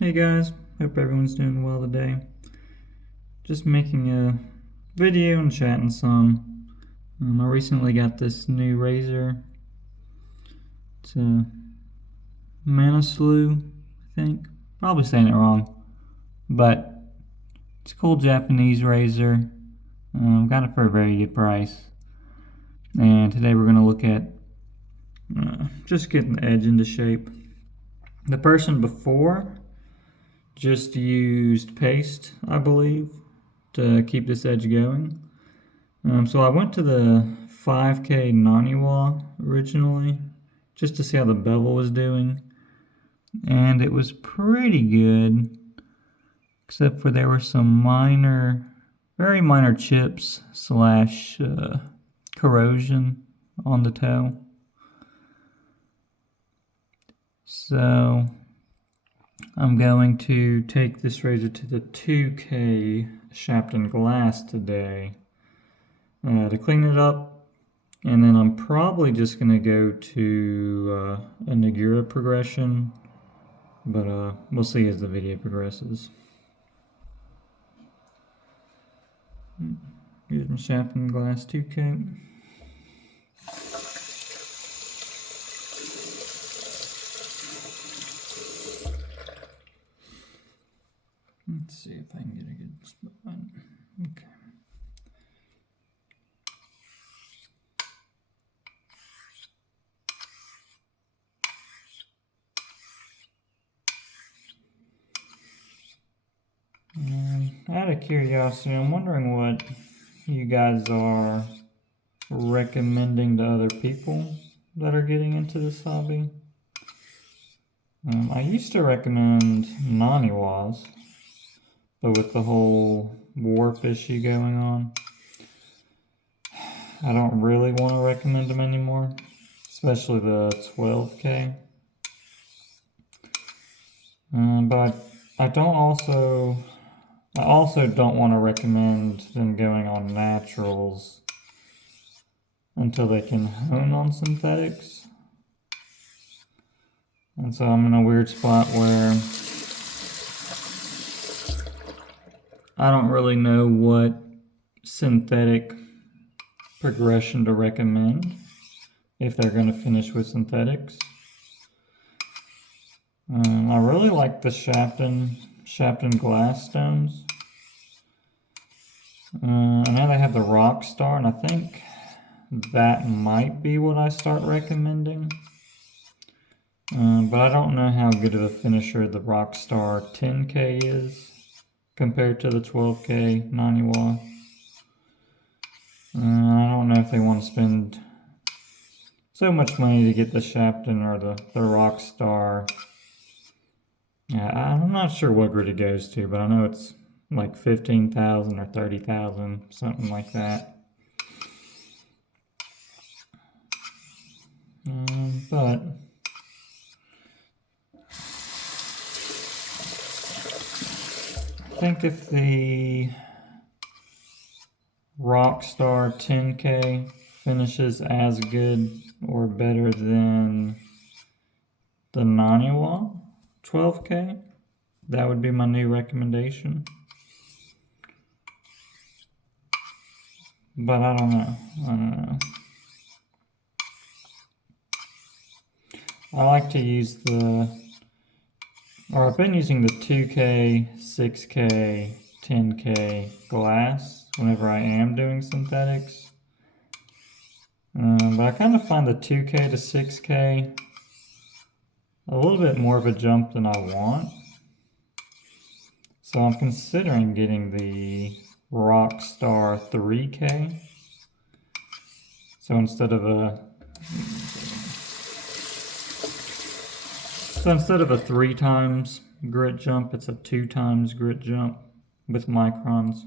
Hey guys, hope everyone's doing well today. Just making a video and chatting some. I recently got this new razor. It's a Manaslu, I think. Probably saying it wrong, but it's a cool Japanese razor. Got it for a very good price. And today we're going to look at just getting the edge into shape. The person before just used paste, I believe, to keep this edge going. So I went to the 5K Naniwa originally, just to see how the bevel was doing, and it was pretty good, except for there were some very minor chips slash corrosion on the toe. So I'm going to take this razor to the 2K Shapton glass today to clean it up, and then I'm probably just going to go to a Nagura progression, but we'll see as the video progresses. Here's my Shapton glass 2K. Let's see if I can get a good spot. Okay. Out of curiosity, I'm wondering what you guys are recommending to other people that are getting into this hobby. I used to recommend Naniwas, but with the whole warp issue going on, I don't really want to recommend them anymore, especially the 12K. But I also don't want to recommend them going on naturals until they can hone on synthetics. And so I'm in a weird spot where I don't really know what synthetic progression to recommend if they're going to finish with synthetics. I really like the Shapton glass stones. And now they have the Rockstar, and I think that might be what I start recommending. But I don't know how good of a finisher the Rockstar 10K is compared to the 12K 90 I don't know if they want to spend so much money to get the Shapton or the Rockstar. Yeah, I'm not sure what grid it goes to, but I know it's like 15,000 or 30,000, something like that. But I think if the Rockstar 10K finishes as good or better than the Naniwa 12K, that would be my new recommendation. But I don't know. I like to use I've been using the 2K, 6K, 10K glass whenever I am doing synthetics. But I kind of find the 2K to 6K a little bit more of a jump than I want. So I'm considering getting the Rockstar 3K. So instead of a 3 times grit jump, it's a 2 times grit jump with microns.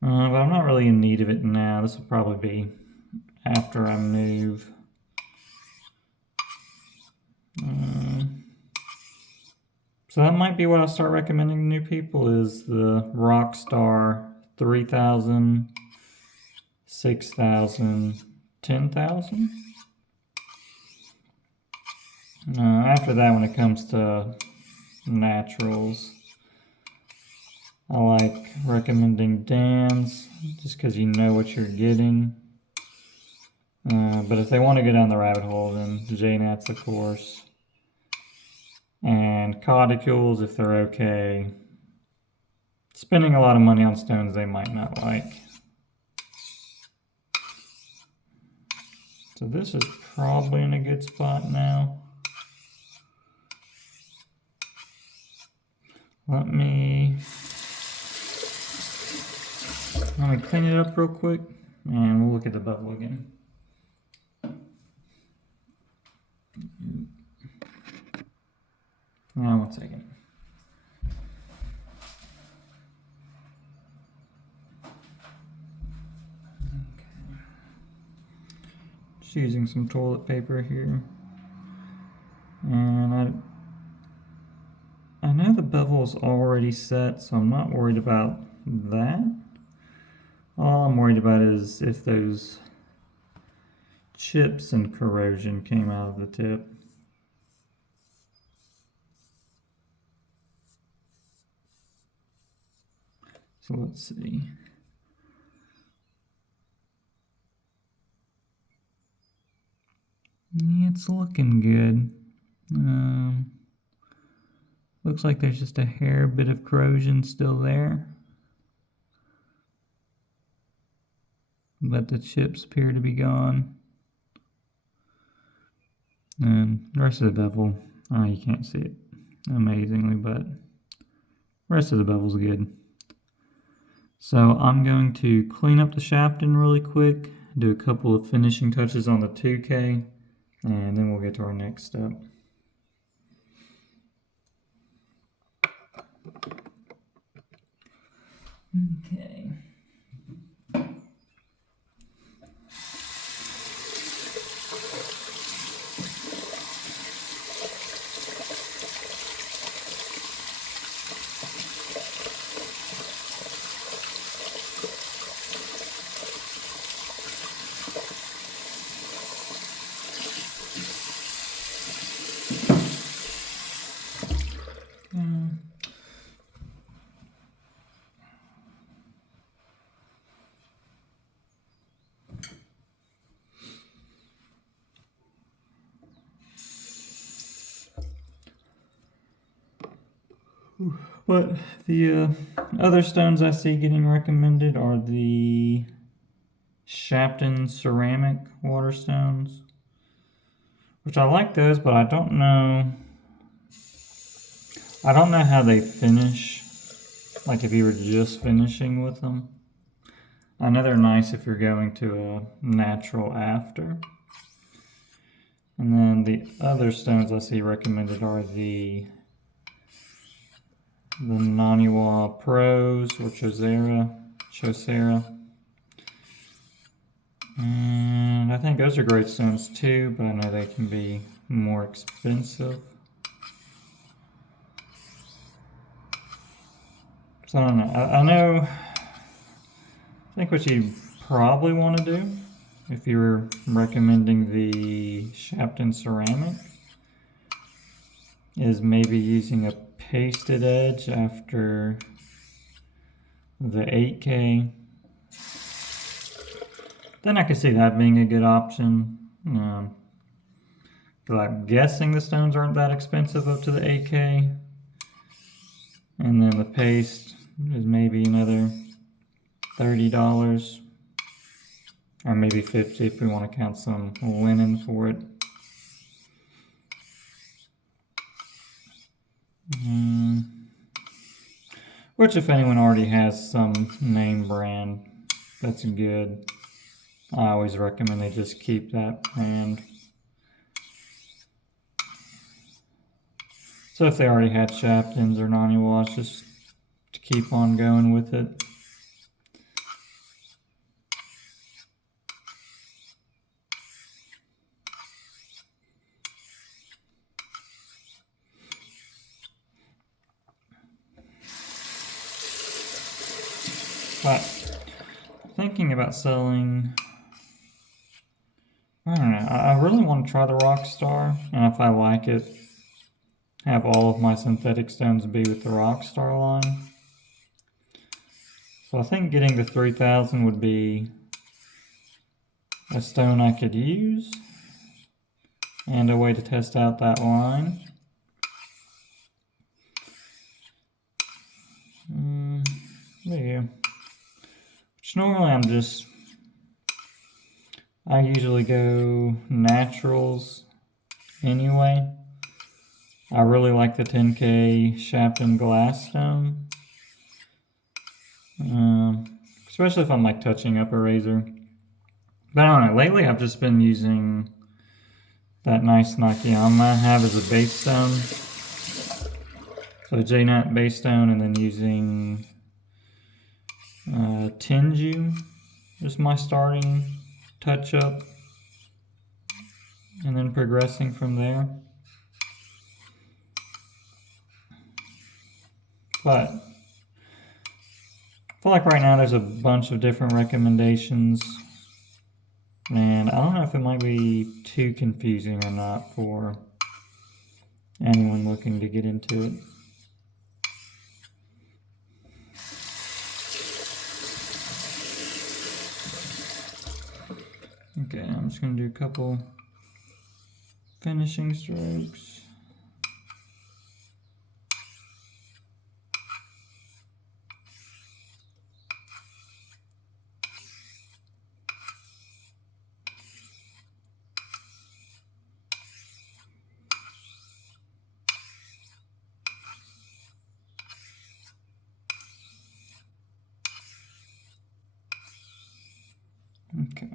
But I'm not really in need of it now. This will probably be after I move. So that might be what I'll start recommending to new people, is the Rockstar 3000, 6000, 10,000. After that, when it comes to naturals. I like recommending Dan's just because you know what you're getting. But if they want to go down the rabbit hole, then J-Nats, of course. And caudicules, if they're okay. Spending a lot of money on stones they might not like. So this is probably in a good spot now. Let me clean it up real quick and we'll look at the bevel again. Now, 1 second. Okay. Just using some toilet paper here. And I know the bevel is already set, so I'm not worried about that. All I'm worried about is if those chips and corrosion came out of the tip. So let's see. Yeah, it's looking good. Looks like there's just a hair bit of corrosion still there. But the chips appear to be gone. And the rest of the bevel, you can't see it amazingly, but the rest of the bevel's good. So I'm going to clean up the Shapton really quick, do a couple of finishing touches on the 2K, and then we'll get to our next step. Okay. But the other stones I see getting recommended are the Shapton ceramic water stones, which I like those, but I don't know how they finish, like if you were just finishing with them. I know they're nice if you're going to a natural after. And then the other stones I see recommended are the Naniwa Pros or Chosera. And I think those are great stones too, but I know they can be more expensive. So I don't know. I think what you probably want to do, if you're recommending the Shapton ceramic, is maybe using a pasted edge after the 8K. Then I could see that being a good option. I'm guessing the stones aren't that expensive up to the 8K. And then the paste is maybe another $30. Or maybe $50 if we want to count some linen for it. Which, if anyone already has some name brand, that's good. I always recommend they just keep that brand. So if they already had Shaptons or Naniwas, just to keep on going with it. But thinking about selling, I don't know, I really want to try the Rockstar, and if I like it, have all of my synthetic stones be with the Rockstar line. So I think getting to 3,000 would be a stone I could use and a way to test out that line. There you go. Which normally I usually go naturals anyway. I really like the 10K Shapton glass stone. Especially if I'm like touching up a razor. But I don't know, lately I've just been using that nice Nakayama I have as a base stone. So JNat base stone, and then using Tenjou is my starting touch up, and then progressing from there. But I feel like right now there's a bunch of different recommendations, and I don't know if it might be too confusing or not for anyone looking to get into it. Okay, I'm just going to do a couple finishing strokes. Okay.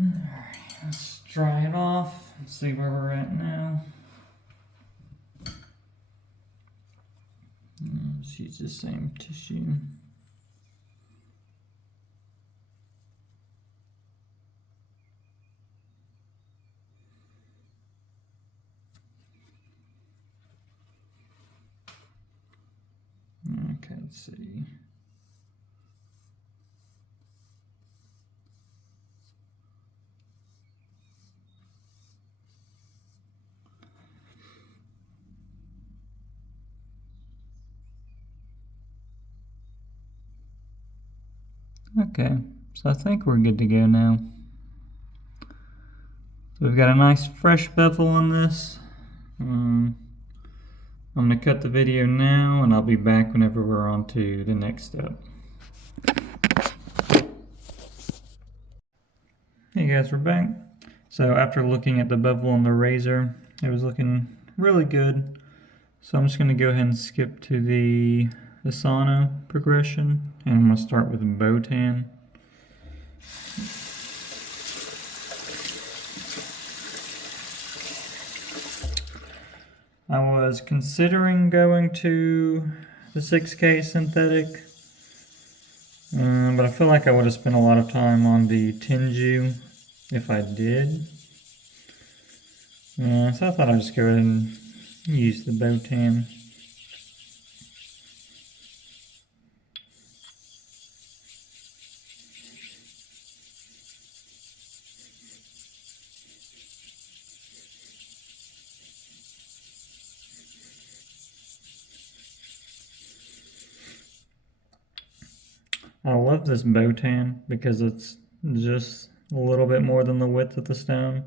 Alright, let's dry it off and see where we're at now. Let's use the same tissue. Okay, let's see. Okay, so I think we're good to go now. So we've got a nice fresh bevel on this. I'm going to cut the video now, and I'll be back whenever we're on to the next step. Hey guys, we're back. So after looking at the bevel on the razor, it was looking really good. So I'm just going to go ahead and skip to the Asana progression, and I'm going to start with Botan. I was considering going to the 6K synthetic, but I feel like I would have spent a lot of time on the Tenjou if I did. So I thought I'd just go ahead and use the Botan. I love this Botan because it's just a little bit more than the width of the stone.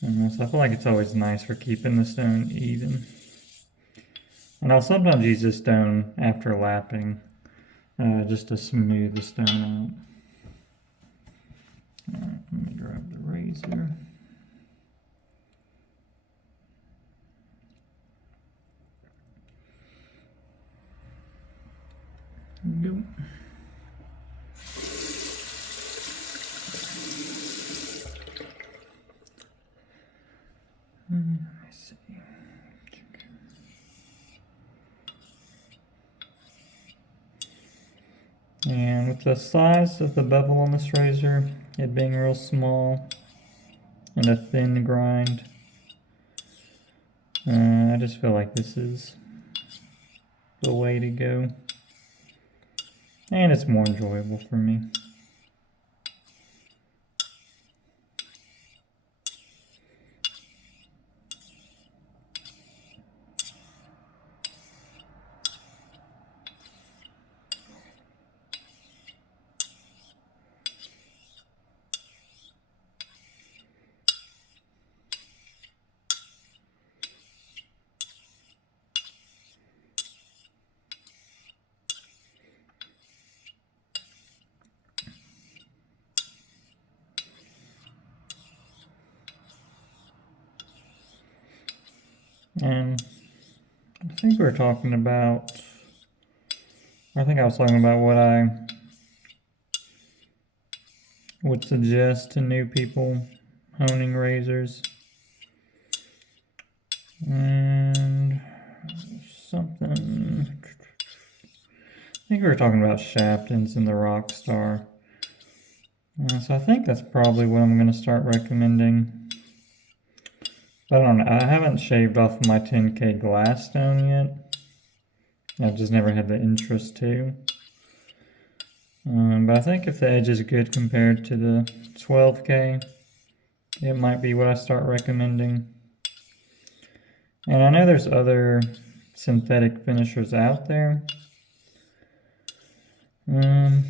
So I feel like it's always nice for keeping the stone even. And I'll sometimes use this stone after lapping, just to smooth the stone out. Alright, let me grab the razor. There we go. Let me see. And with the size of the bevel on this razor, it being real small and a thin grind, I just feel like this is the way to go. And it's more enjoyable for me. And I think we're talking about, I think I was talking about what I would suggest to new people honing razors. And something, I think we were talking about Shaptons and the Rockstar. So I think that's probably what I'm going to start recommending. I don't know, I haven't shaved off my 10K glass stone yet. I've just never had the interest to. But I think if the edge is good compared to the 12K, it might be what I start recommending. And I know there's other synthetic finishers out there. But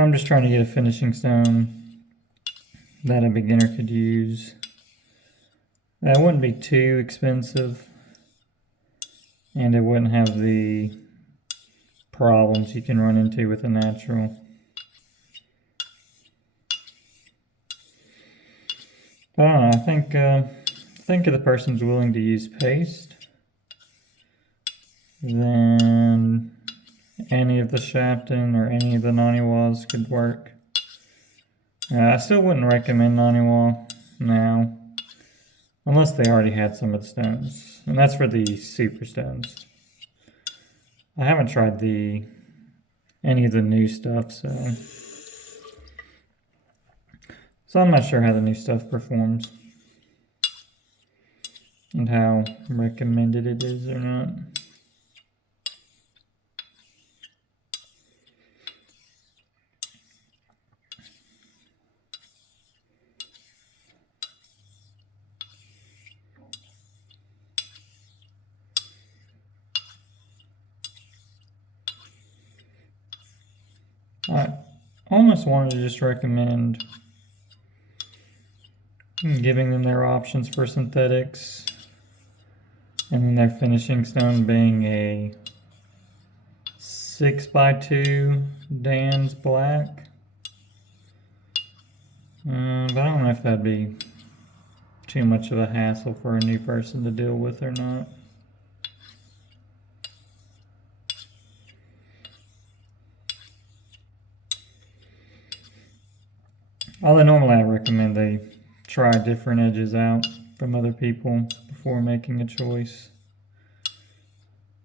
I'm just trying to get a finishing stone that a beginner could use. That wouldn't be too expensive, and it wouldn't have the problems you can run into with a natural. But I don't know, I think if the person's willing to use paste, then any of the Shapton or any of the Naniwas could work. I still wouldn't recommend Naniwa now, unless they already had some of the stones, and that's for the super stones. I haven't tried any of the new stuff, so I'm not sure how the new stuff performs and how recommended it is or not. I almost wanted to just recommend giving them their options for synthetics, and then their finishing stone being a 6x2 Dan's Black. But I don't know if that'd be too much of a hassle for a new person to deal with or not. Although normally I recommend they try different edges out from other people before making a choice.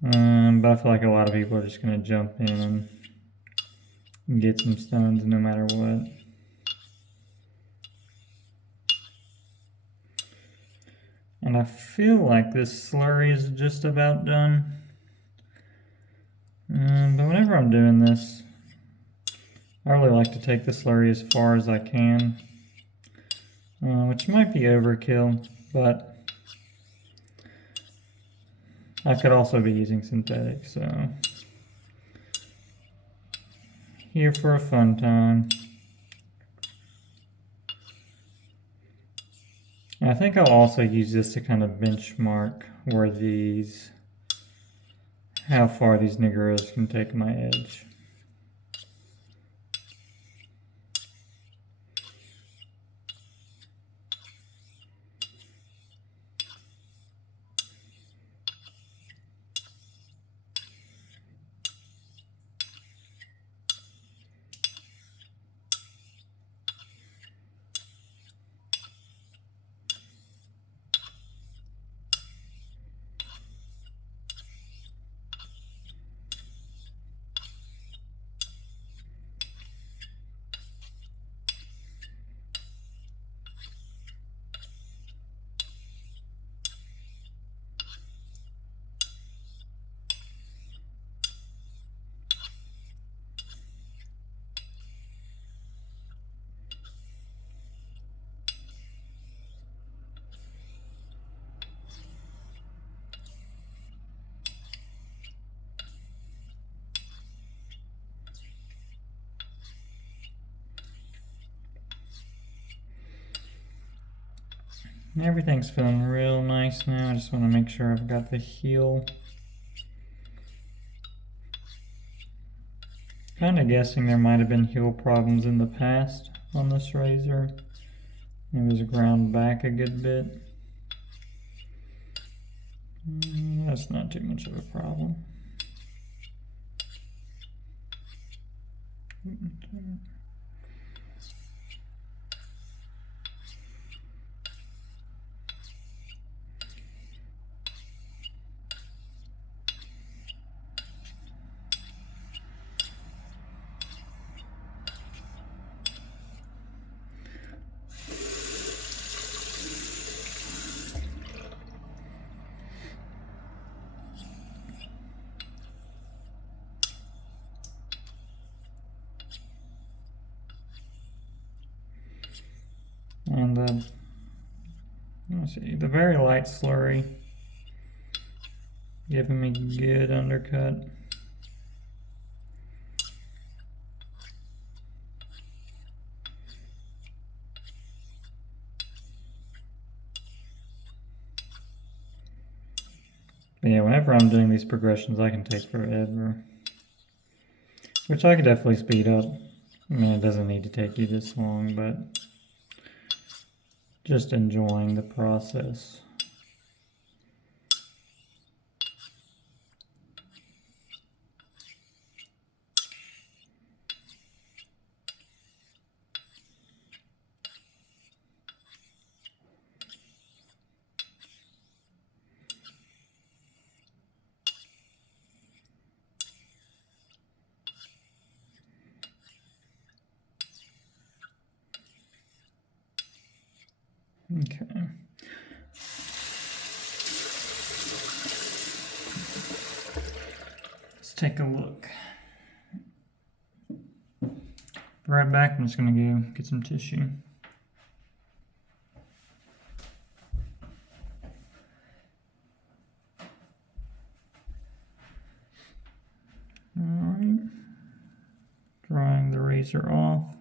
But I feel like a lot of people are just going to jump in and get some stones no matter what. And I feel like this slurry is just about done. But whenever I'm doing this, I really like to take the slurry as far as I can, which might be overkill, but I could also be using synthetic, so here for a fun time. And I think I'll also use this to kind of benchmark where how far these Niguras can take my edge. Everything's feeling real nice now. I just want to make sure I've got the heel. Kind of guessing there might have been heel problems in the past on this razor. It was ground back a good bit. That's not too much of a problem. And let's see, the very light slurry giving me good undercut. But yeah, whenever I'm doing these progressions, I can take forever. Which I could definitely speed up. I mean, it doesn't need to take you this long, but just enjoying the process. Okay. Let's take a look. Right back, I'm just gonna go get some tissue. Alright. Drying the razor off.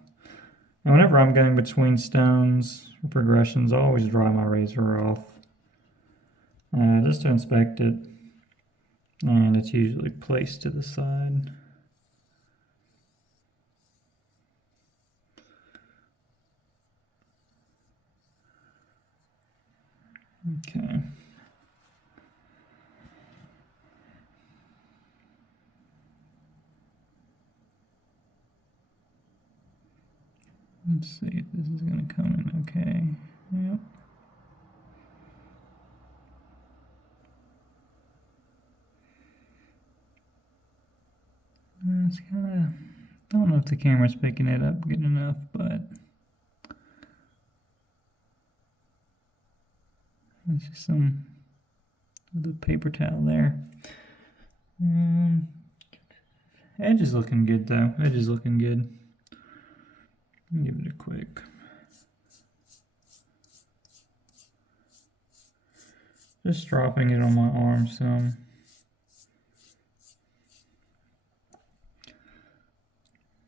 And whenever I'm going between stones or progressions, I always dry my razor off. Just to inspect it. And it's usually placed to the side. Okay. Let's see if this is going to come in okay. Yep. It's kind of, I don't know if the camera's picking it up good enough, but it's just some of the paper towel there. Edge is looking good though. Edge is looking good. Give it a quick. Just dropping it on my arm some.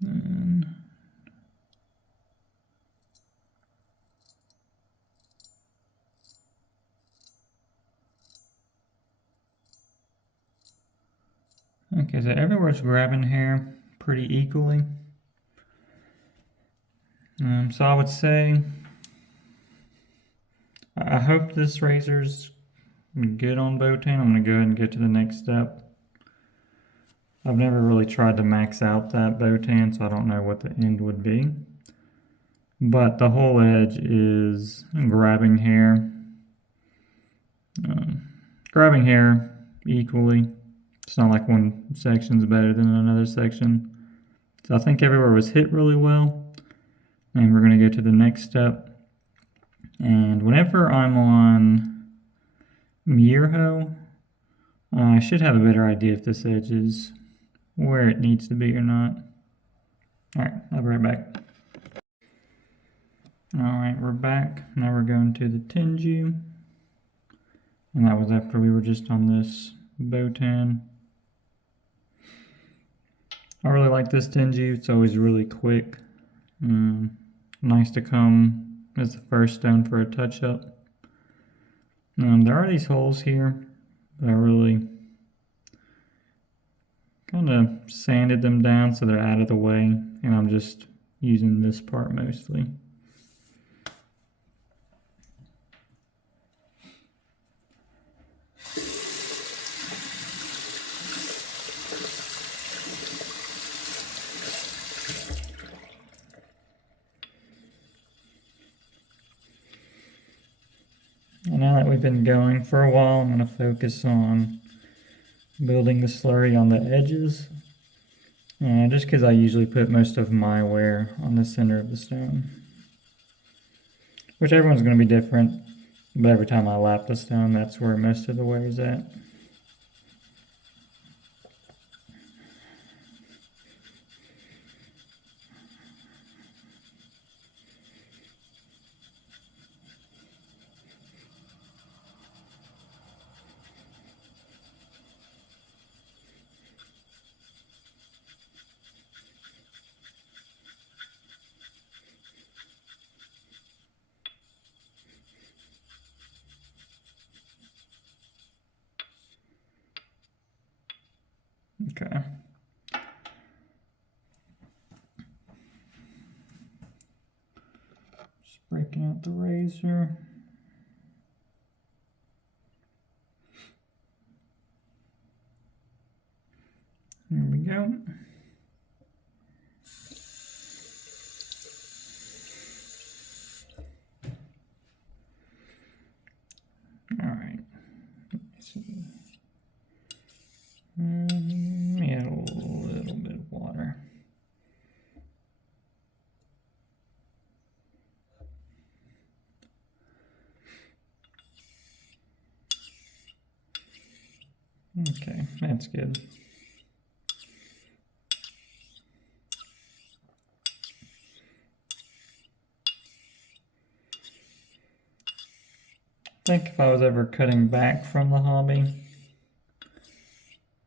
And okay, so everywhere's grabbing hair pretty equally. So I would say, I hope this razor's good on Botan. I'm going to go ahead and get to the next step. I've never really tried to max out that Botan, so I don't know what the end would be. But the whole edge is grabbing hair. Grabbing hair equally. It's not like one section's better than another section. So I think everywhere was hit really well. And we're going to go to the next step. And whenever I'm on Meirjo, I should have a better idea if this edge is where it needs to be or not. Alright, I'll be right back. Alright, we're back. Now we're going to the Tenjou. And that was after we were just on this Botan. I really like this Tenjou. It's always really quick. Nice to come as the first stone for a touch-up. There are these holes here, but I really kind of sanded them down so they're out of the way, and I'm just using this part mostly. now that we've been going for a while, I'm going to focus on building the slurry on the edges. Just because I usually put most of my wear on the center of the stone. Which everyone's going to be different, but every time I lap the stone, that's where most of the wear is at. Okay. Just breaking out the razor. Here we go. All right. Let's see. Add a little bit of water. Okay, that's good. I think if I was ever cutting back from the hobby,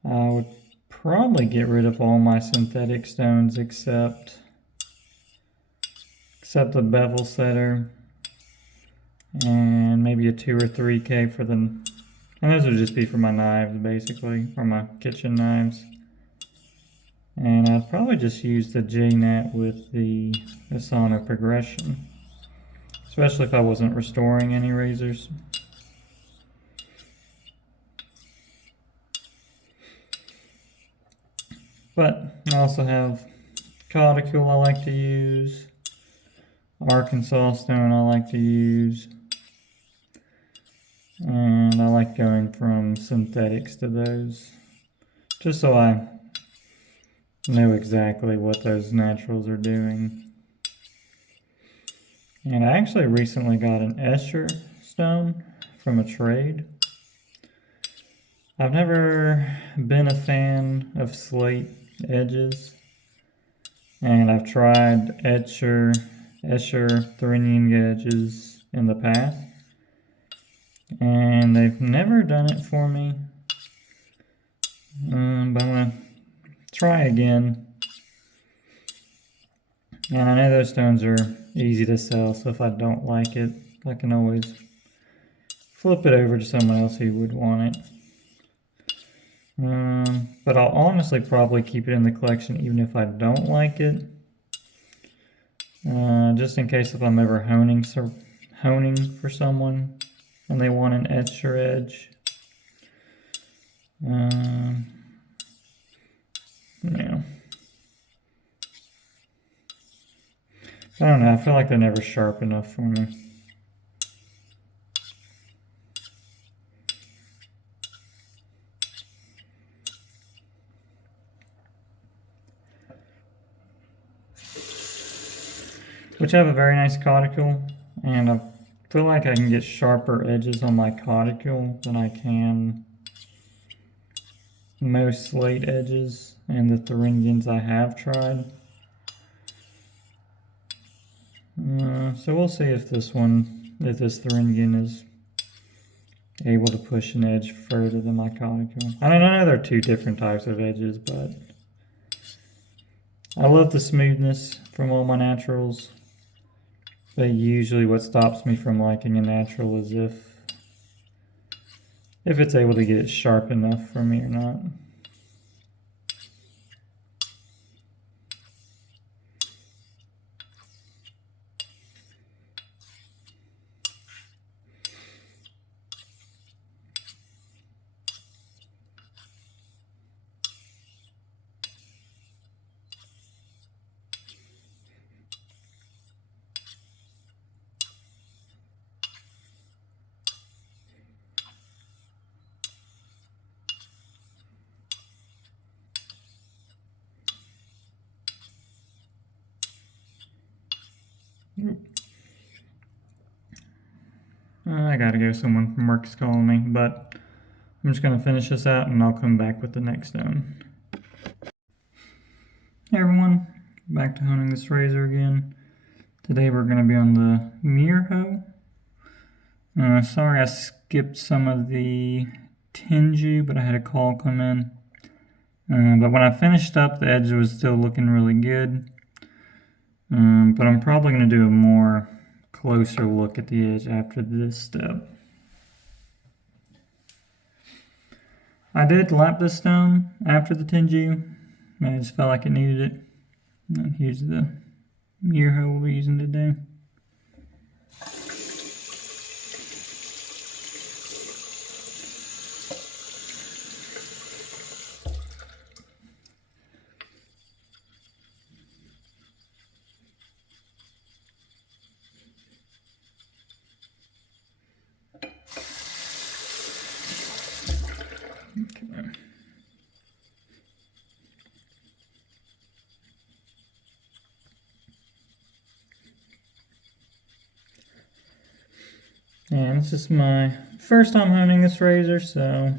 I would probably get rid of all my synthetic stones except the bevel setter and maybe a 2 or 3K for them. And those would just be for my knives, basically, or my kitchen knives. And I'd probably just use the J-Net with the Asana progression, especially if I wasn't restoring any razors. But I also have Caudicle I like to use, Arkansas stone I like to use, and I like going from synthetics to those, just so I know exactly what those naturals are doing. And I actually recently got an Escher stone from a trade. I've never been a fan of slate edges, and I've tried Escher Thuringian edges in the past, and they've never done it for me. But I'm gonna try again. And I know those stones are easy to sell, so if I don't like it, I can always flip it over to someone else who would want it. But I'll honestly probably keep it in the collection even if I don't like it. Just in case if I'm ever honing for someone and they want an Escher edge. Yeah. I don't know, I feel like they're never sharp enough for me. Which I have a very nice caudicle, and I feel like I can get sharper edges on my caudicle than I can most slate edges and the Thuringians I have tried. So we'll see if this Thuringian is able to push an edge further than my caudicle. I know there are two different types of edges, but I love the smoothness from all my naturals. But usually what stops me from liking a natural is if it's able to get it sharp enough for me or not. I gotta go, someone from work is calling me, but I'm just gonna finish this out and I'll come back with the next stone. Hey everyone, back to honing this razor again. Today we're gonna be on the Meirjo. Sorry I skipped some of the Tenjou, but I had a call come in. But when I finished up, the edge was still looking really good. But I'm probably going to do a more closer look at the edge after this step. I did lap this stone after the Tenjou. I just felt like it needed it. And here's the Meirjo we'll be using today. Okay. And this is my first time honing this razor, so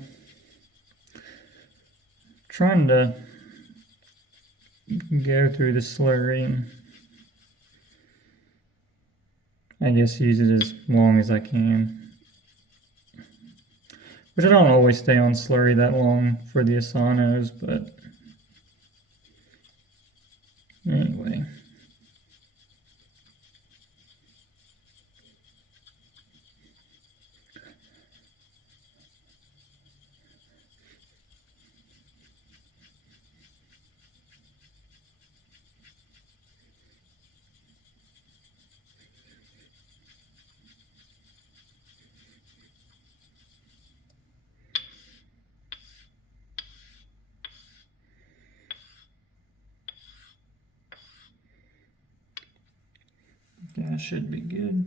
trying to go through the slurry and I guess use it as long as I can. Which I don't always stay on slurry that long for the Asanos, but anyway. That should be good.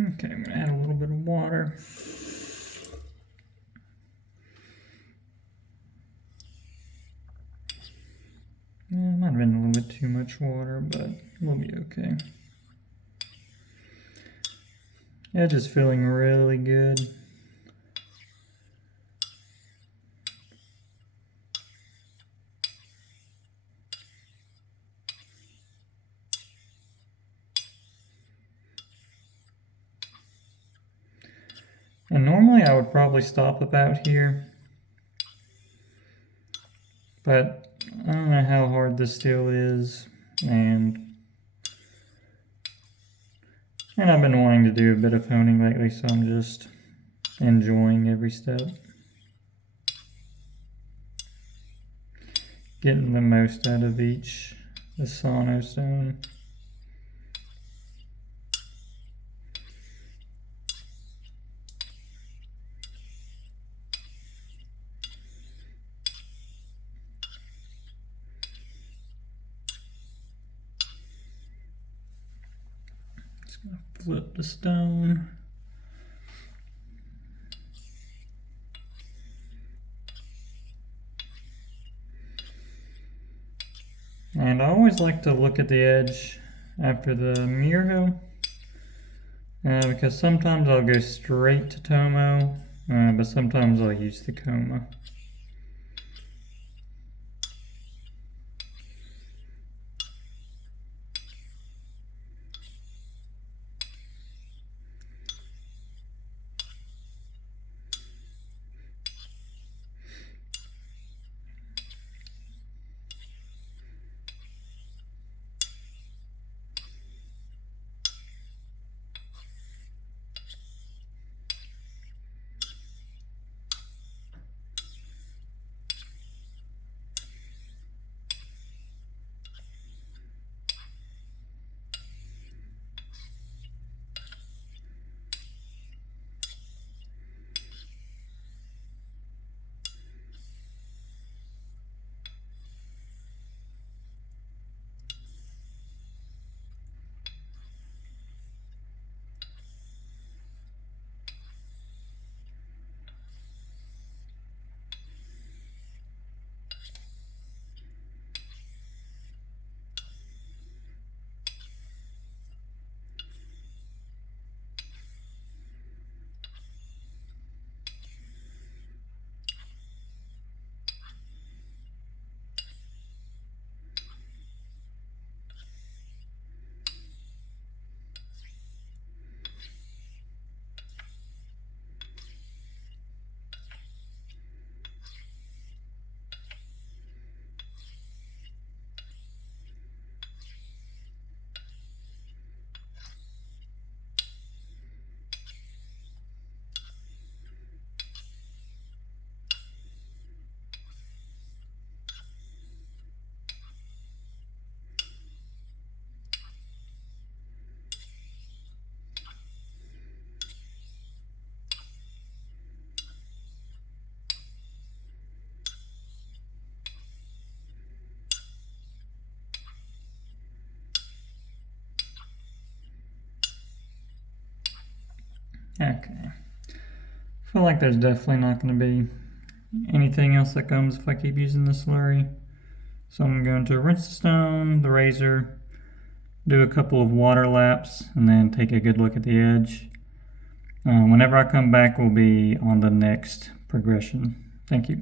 Okay, I'm going to add a little bit of water. Might have been a little bit too much water, but we'll be okay. Edge is feeling really good. And normally I would probably stop about here, but I don't know how hard this steel is, and I've been wanting to do a bit of honing lately, so I'm just enjoying every step. Getting the most out of each the sono stone. Just gonna flip the stone. And I always like to look at the edge after the Meirjo, because sometimes I'll go straight to Tomo, but sometimes I'll use the Koma. Okay. I feel like there's definitely not going to be anything else that comes if I keep using the slurry. So I'm going to rinse the stone, the razor, do a couple of water laps, and then take a good look at the edge. Whenever I come back, we'll be on the next progression. Thank you.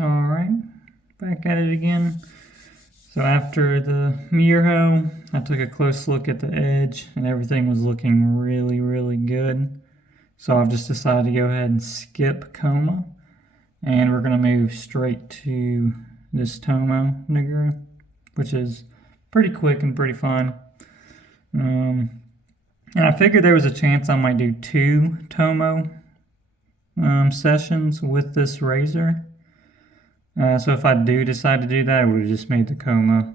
All right, back at it again. So after the Meirjo, I took a close look at the edge and everything was looking really, really good. So I've just decided to go ahead and skip Koma, and we're gonna move straight to this Tomo nigger, which is pretty quick and pretty fun. And I figured there was a chance I might do 2 Tomo sessions with this razor. So if I do decide to do that, I would have just made the Koma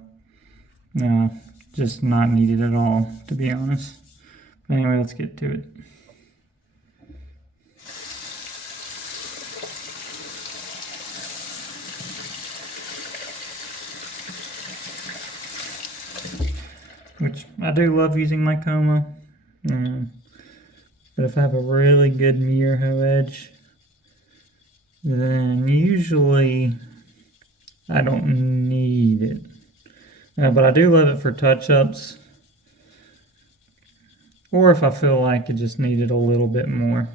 just not needed at all, to be honest. But anyway, let's get to it. Which I do love using my Koma. But if I have a really good Meirjo edge, then usually I don't need it. But I do love it for touch-ups, or if I feel like it just needed a little bit more.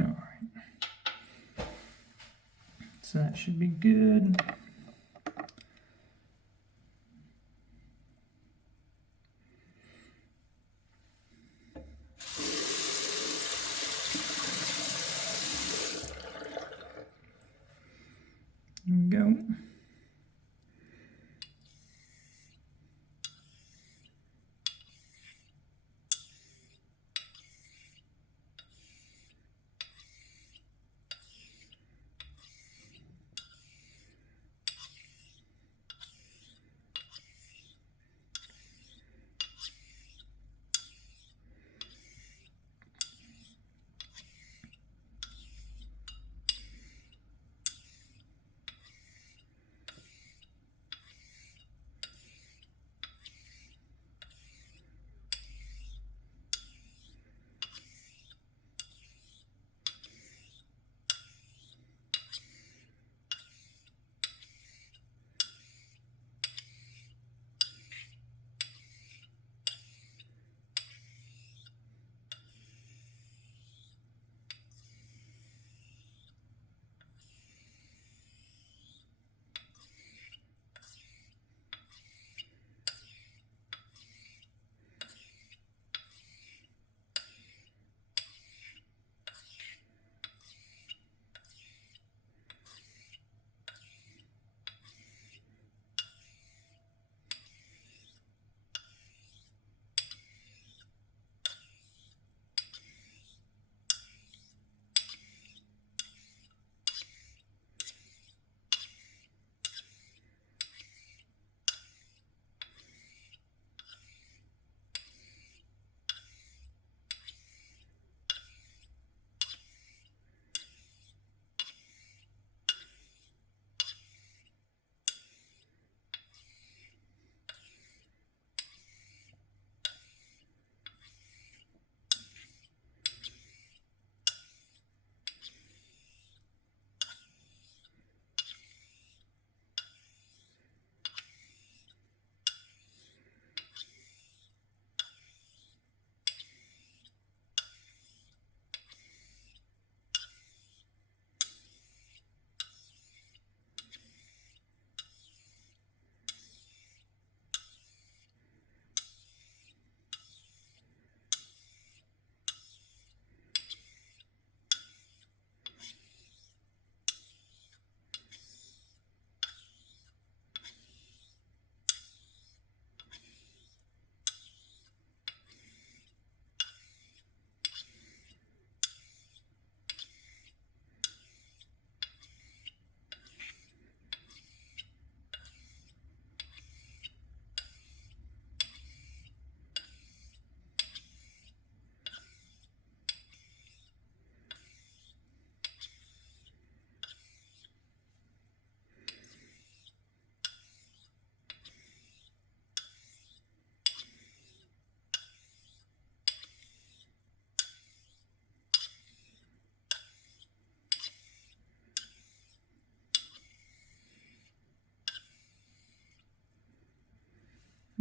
All right. So that should be good. There we go.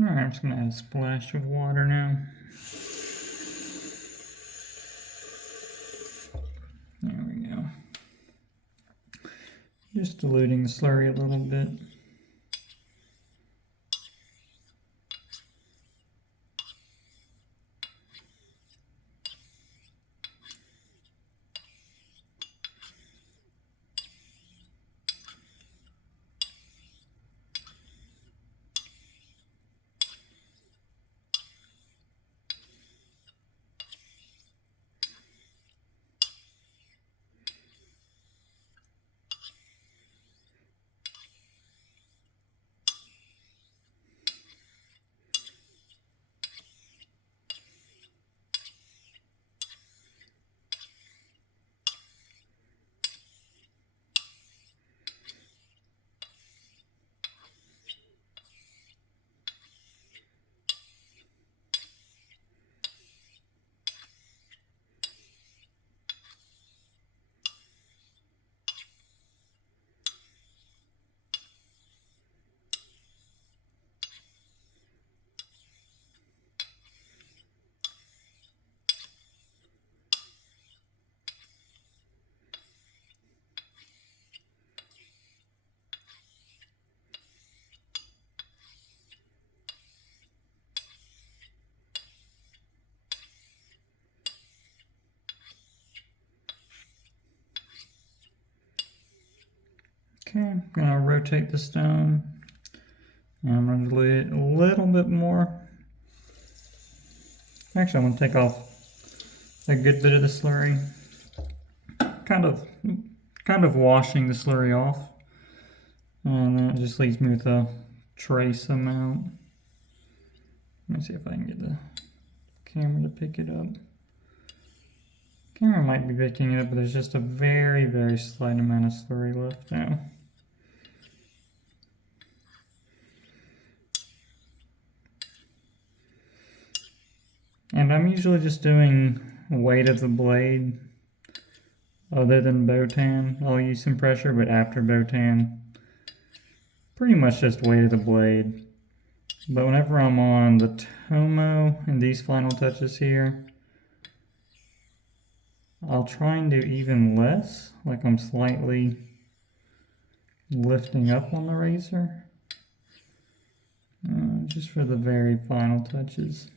All right, I'm just gonna add a splash of water now. There we go. Just diluting the slurry a little bit. Okay, I'm gonna rotate the stone. And I'm gonna dilute it a little bit more. Actually, I'm gonna take off a good bit of the slurry. Kind of washing the slurry off. And then it just leaves me with a trace amount. Let me see if I can get the camera to pick it up. Camera might be picking it up, but there's just a very, very slight amount of slurry left now. And I'm usually just doing weight of the blade. Other than Botan, I'll use some pressure, but after Botan, pretty much just weight of the blade. But whenever I'm on the Tomo and these final touches here, I'll try and do even less, like I'm slightly lifting up on the razor, just for the very final touches.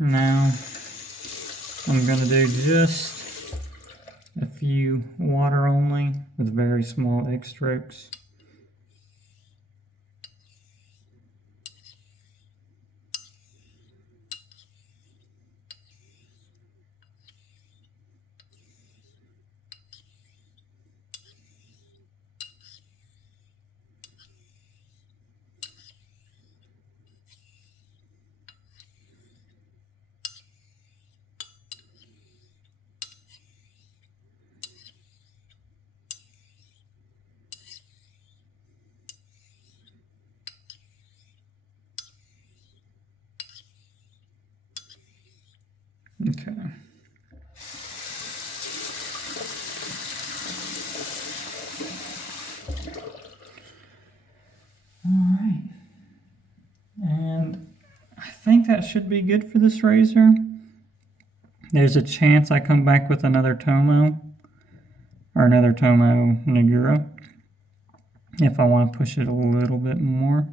Now, I'm going to do just a few water only with very small X strokes. Okay. All right. And I think that should be good for this razor. There's a chance I come back with another Tomo or another Tomo Nagura if I want to push it a little bit more.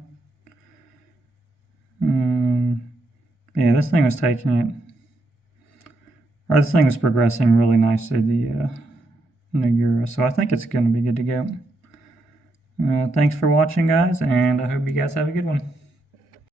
Yeah, this thing was progressing really nicely, the Nagura, so I think it's going to be good to go. Thanks for watching, guys, and I hope you guys have a good one.